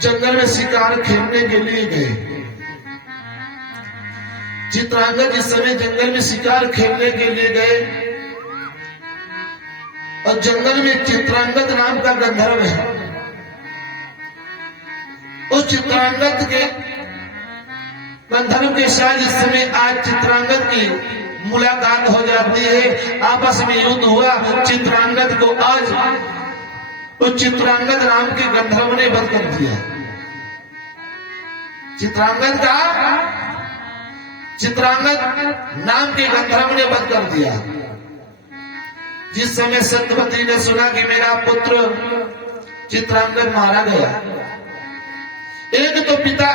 जंगल में शिकार खेलने के लिए गए। चित्रांगद जिस समय जंगल में शिकार खेलने के लिए गए और जंगल में चित्रांगद नाम का गंधर्व है, उस चित्रांगद के गंधर्व के साथ जिस समय आज चित्रांगद की मुलाकात हो जाती है, आपस में युद्ध हुआ, चित्रांगद को आज उस चित्रांगद नाम के गंधर्व ने वध कर दिया। चित्रांगद नाम के गंधर्व ने वध कर दिया। जिस समय सत्यवती ने सुना कि मेरा पुत्र चित्रांगद मारा गया, एक तो पिता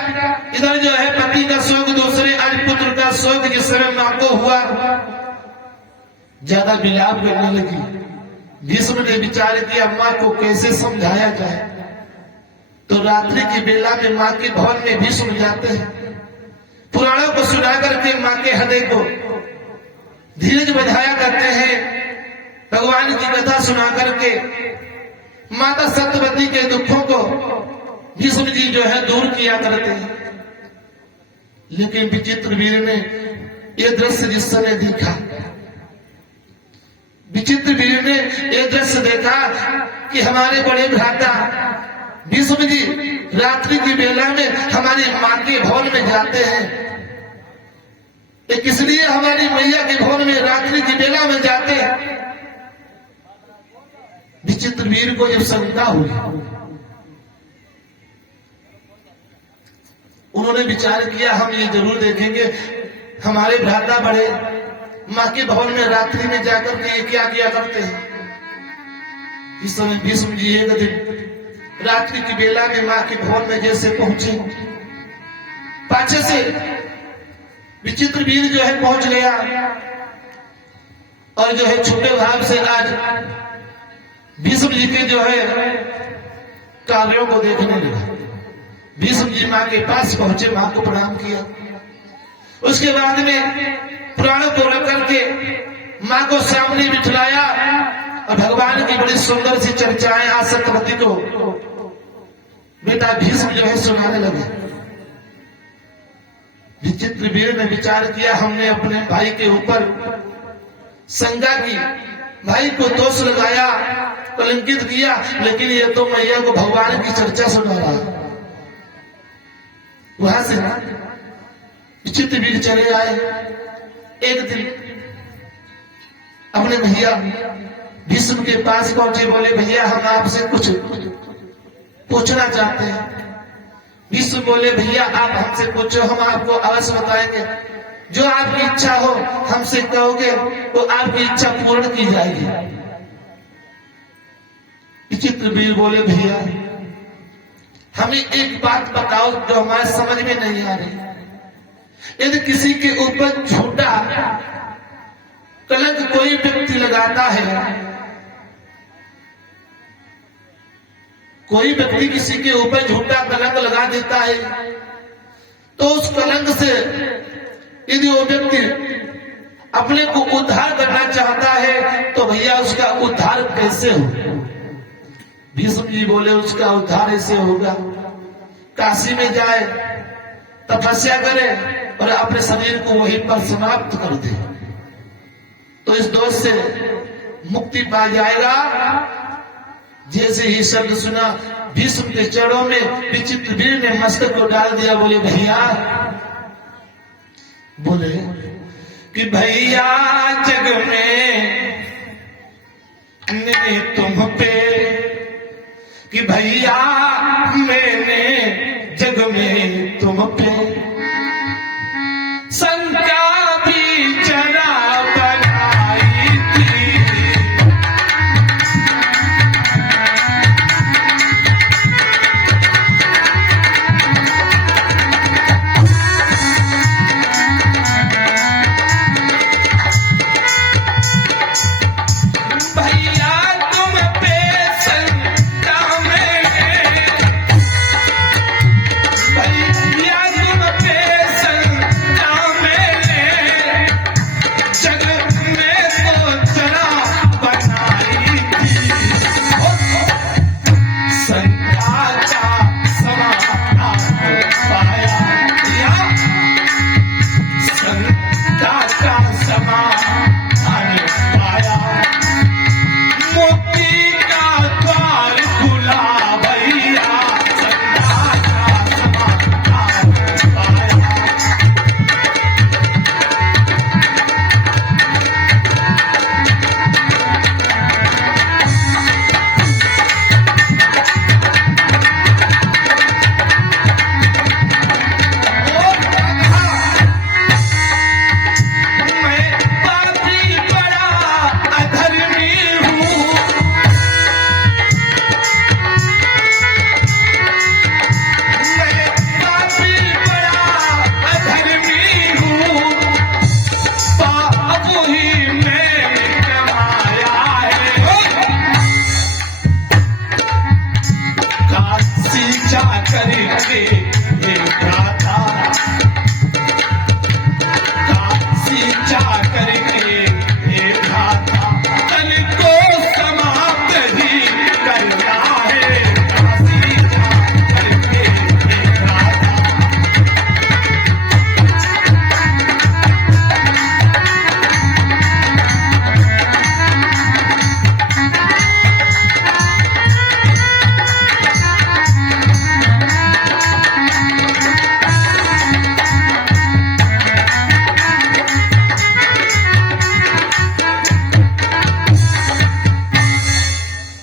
इधर जो है पति का शोक, दूसरे आज पुत्र का शोक जिस समय मां को हुआ, ज्यादा विलाप करने लगी। भीष्म ने विचार किया मां को कैसे समझाया जाए, तो रात्रि की बेला में मां के भवन में भीष्म जाते हैं, पुराणों को सुना करके मां के हृदय को धीरज बधाया करते हैं, भगवान की कथा सुना करके माता सत्यवती के दुखों को भीष्म जी जो है दूर किया करते हैं। लेकिन विचित्र वीर ने यह दृश्य जिस समय देखा, विचित्र वीर ने यह दृश्य देखा कि हमारे बड़े भ्राता भीष्म जी रात्रि की बेला में हमारी मां के भवन में जाते हैं। किस लिए हमारी मैया के भवन में रात्रि की बेला में जाते हैं? विचित्र वीर को जब शंका हुई, उन्होंने विचार किया हम ये जरूर देखेंगे हमारे भ्राता बड़े मां के भवन में रात्रि में जाकर के क्या किया करते हैं। इस समय भीष्म जी एक दिन रात्रि की बेला में मां के भवन में जैसे पहुंचे, पाछे से विचित्र वीर जो है पहुंच गया और जो है छोटे भाव से आज भीष्म जी के जो है कार्यों को देखने लगा। भीष्म जी मां के पास पहुंचे, मां को प्रणाम किया, उसके बाद में प्राणों को रख करके मां को सामने बिठलाया और भगवान की बड़ी सुंदर सी चर्चाएं आज सत्यवती को बेटा भीष्म जो है सुनाने लगे। विचित्र वीर ने विचार किया हमने अपने भाई के ऊपर शंका की, भाई को दोष लगाया, कलंकित किया, लेकिन ये तो मैया को भगवान की चर्चा सुना रहा। वहां से विचित्र वीर चले आए। एक दिन अपने भैया भीष्म के पास पहुंचे, बोले भैया हम आपसे कुछ पूछना चाहते हैं। भीष्म बोले भैया आप हमसे पूछो, हम आपको अवश्य बताएंगे, जो आपकी इच्छा हो हमसे कहोगे तो आपकी इच्छा पूर्ण की जाएगी। विचित्र वीर बोले भैया हमें एक बात बताओ जो हमारे समझ में नहीं आ रही, यदि किसी के ऊपर झूठा कलंक कोई व्यक्ति लगाता है, कोई व्यक्ति किसी के ऊपर झूठा कलंक लगा देता है, तो उस कलंक से यदि वो व्यक्ति अपने को उद्धार करना चाहता है तो भैया उसका उद्धार कैसे हो? भीष्म जी बोले उसका उद्धार ऐसे होगा, काशी में जाए, तपस्या करे और अपने शरीर को वहीं पर समाप्त कर दे, तो इस दोष से मुक्ति पा जाएगा। जैसे ही शब्द सुना भीष्म के चरणों में विचित्र वीर ने मस्तक को डाल दिया। बोले भैया, बोले कि भैया जग में ने तुम पे, कि भैया मैंने जग में तुम पे शंका भी जरा बनाई थी, भैया तुम पे शंका मैंने, भैया तुम पे करके देखा था, काशी जा करके देखा था, तन को समाप्त ही करना है, काशी जा करके देखा था।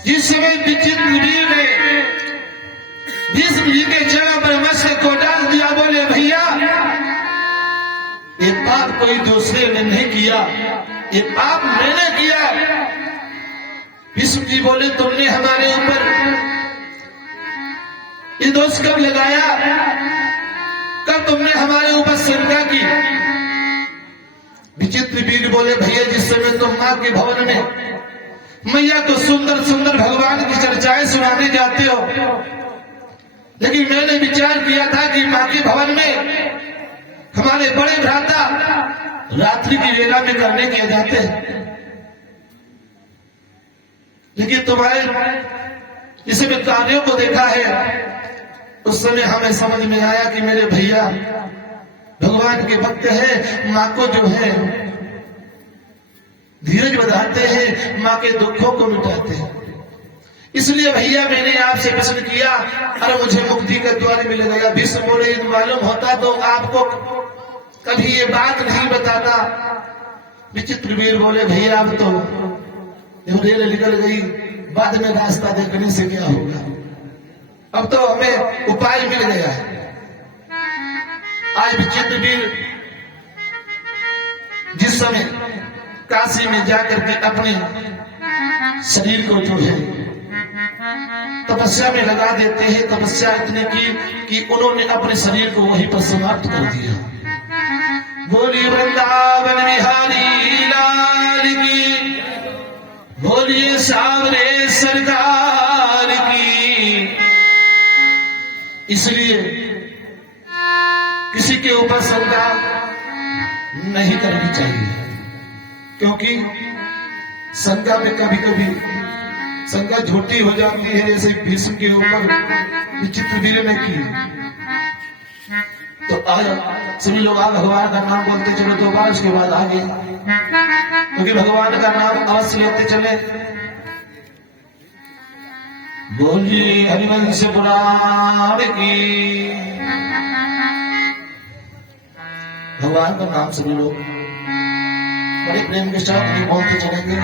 जिस समय विचित्र वीर ने भीष्म जी के चरण पर मस्तक को डाल दिया, बोले भैया ये पाप कोई दूसरे ने नहीं किया, ये पाप मैंने किया। भीष्म जी बोले तुमने हमारे ऊपर ये दोष कब लगाया, कब तुमने हमारे ऊपर शंका की। विचित्र वीर बोले भैया जिस समय तुम मां के भवन में मैया तो सुंदर सुंदर भगवान की चर्चाएं सुनाने जाते हो, लेकिन मैंने विचार किया था कि मां के भवन में हमारे बड़े भ्राता रात्रि की वेला में करने के जाते हैं, लेकिन तुम्हारे इस कार्यों को देखा है, उस समय हमें समझ में आया कि मेरे भैया भगवान के भक्त हैं, मां को जो है धीरज बधाते हैं, मां के दुखों को मिटाते हैं। इसलिए भैया मैंने आपसे प्रश्न किया और मुझे मुक्ति का द्वार मिल गया। भीष्म बोले मालूम होता तो आपको कभी ये बात नहीं बताता। विचित्र वीर बोले भैया अब तो रेल निकल गई, बाद में रास्ता देखने से क्या होगा, अब तो हमें उपाय मिल गया है। आज विचित्र वीर जिस समय काशी में जाकर के अपने शरीर को जो है तपस्या में लगा देते हैं, तपस्या इतनी की कि उन्होंने अपने शरीर को वहीं पर समाप्त कर दिया। बोलिए वृंदावन बिहारी लाल की, बोलिए सावरे सरदार की। इसलिए किसी के ऊपर शंका नहीं करनी चाहिए, क्योंकि शंका में कभी कभी शंका झूठी हो जाती है, जैसे भीष्म के ऊपर विचित्र वीर ने की। तो आज सभी लोग आज भगवान का नाम बोलते चलो, दो बार उसके बाद आगे, क्योंकि भगवान का नाम अवश्य लेते चले। बोलिए हरिवंश पुराण की, भगवान का नाम सभी लोग बड़े प्रेम के साथ बोलते चलेंगे।